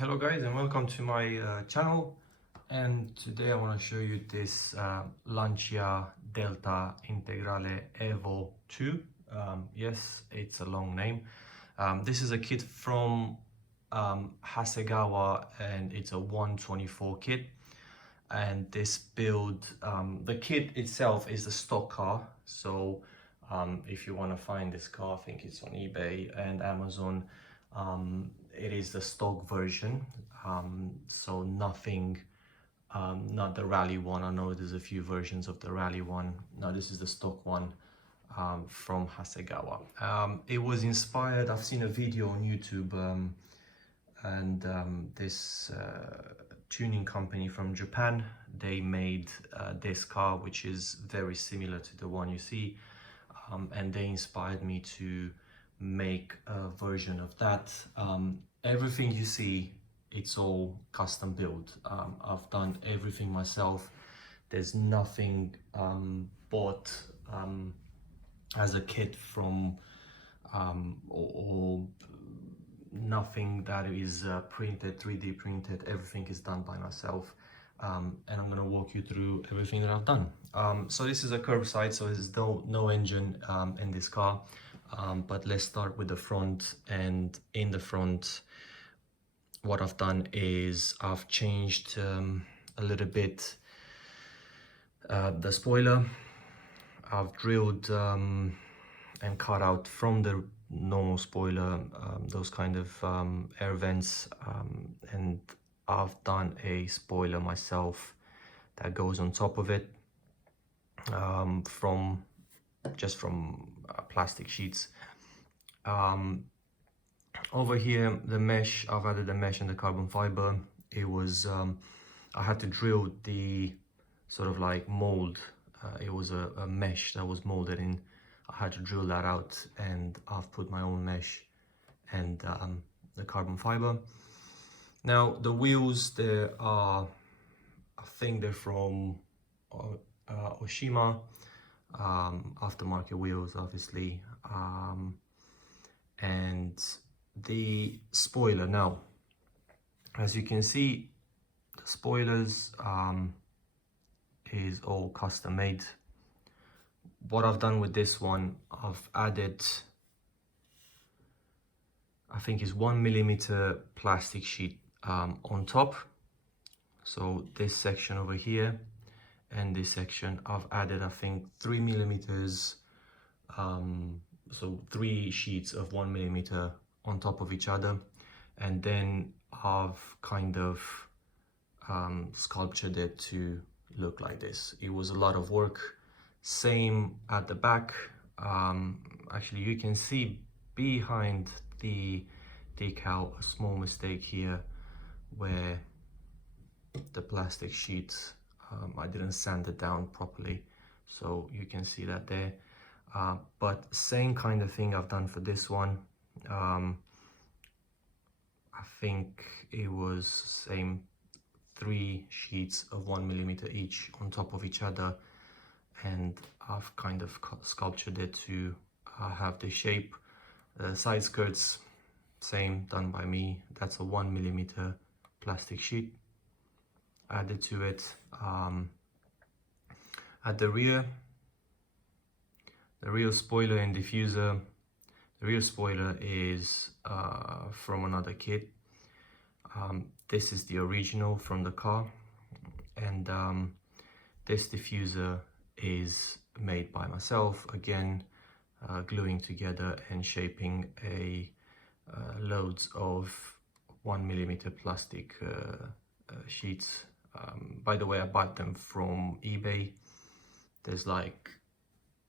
Hello guys, and welcome to my channel. And today I want to show you this Lancia Delta Integrale EVO 2. Yes, it's a long name. This is a kit from Hasegawa, and it's a 124 kit. And this build, the kit itself is the stock car. So if you want to find this car, I think it's on eBay and Amazon. It is the stock version, so nothing, not the rally one. I know there's a few versions of the rally one. No, this is the stock one from Hasegawa. It was inspired, I've seen a video on YouTube, and this tuning company from Japan, they made this car, which is very similar to the one you see, and they inspired me to make a version of that. Everything you see, it's all custom built. I've done everything myself. There's nothing bought as a kit from or nothing that is printed, 3D printed. Everything is done by myself, and I'm going to walk you through everything that I've done. So this is a curbside, so there's no engine in this car, but let's start with the front. And in the front, what I've done is I've changed a little bit the spoiler. I've drilled and cut out from the normal spoiler those kind of air vents, and I've done a spoiler myself that goes on top of it from plastic sheets. Over here, the mesh, I've added the mesh and the carbon fiber. It was I had to drill the sort of like mold. It was a mesh that was molded in. I had to drill that out, and I've put my own mesh and the carbon fiber. Now the wheels, there are, I think they're from Oshima, aftermarket wheels, obviously, and the spoiler. Now, as you can see, the spoilers is all custom made. What I've done with this one, I've added, I think is 1mm plastic sheet on top. So this section over here and this section, I've added, I think 3mm, so 3 sheets of 1mm on top of each other, and then I've kind of sculptured it to look like this. It was a lot of work. Same at the back. Actually, you can see behind the decal a small mistake here where the plastic sheets, I didn't sand it down properly, so you can see that there. But same kind of thing I've done for this one. I think it was same 3 sheets of 1mm each on top of each other, and I've kind of sculptured it to have the shape. The side skirts, same, done by me. That's a 1mm plastic sheet added to it. At the rear spoiler and diffuser. The rear spoiler is from another kit. This is the original from the car, and this diffuser is made by myself, again, gluing together and shaping a loads of 1mm plastic sheets. By the way, I bought them from eBay. There's like,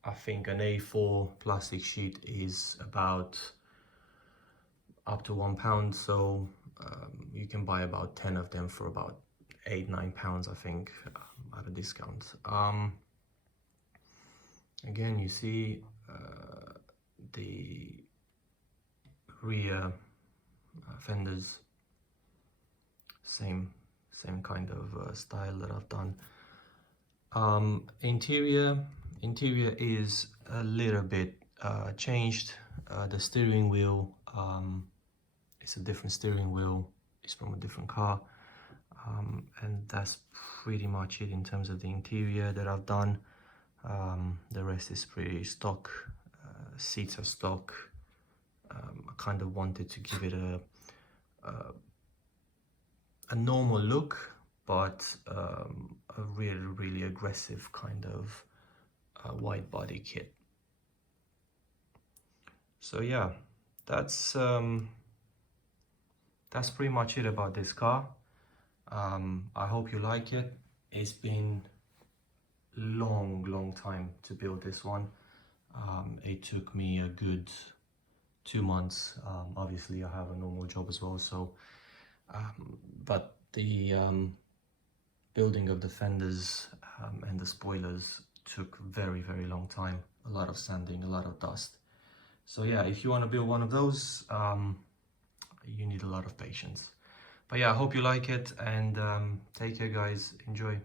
I think an A4 plastic sheet is about up to £1, so you can buy about 10 of them for about £8-9, I think, at a discount. Again, you see the rear fenders, same kind of style that I've done. Interior is a little bit changed. The steering wheel, it's a different steering wheel it's from a different car. And that's pretty much it in terms of the interior that I've done. The rest is pretty stock. Seats are stock. I kind of wanted to give it a normal look, but a really aggressive kind of wide body kit. So yeah, that's pretty much it about this car. I hope you like it. It's been long time to build this one. It took me a good 2 months. Obviously I have a normal job as well, so but the building of the fenders and the spoilers took very long time. A lot of sanding, a lot of dust. So yeah, if you want to build one of those, you need a lot of patience. But yeah, I hope you like it, and take care guys, enjoy.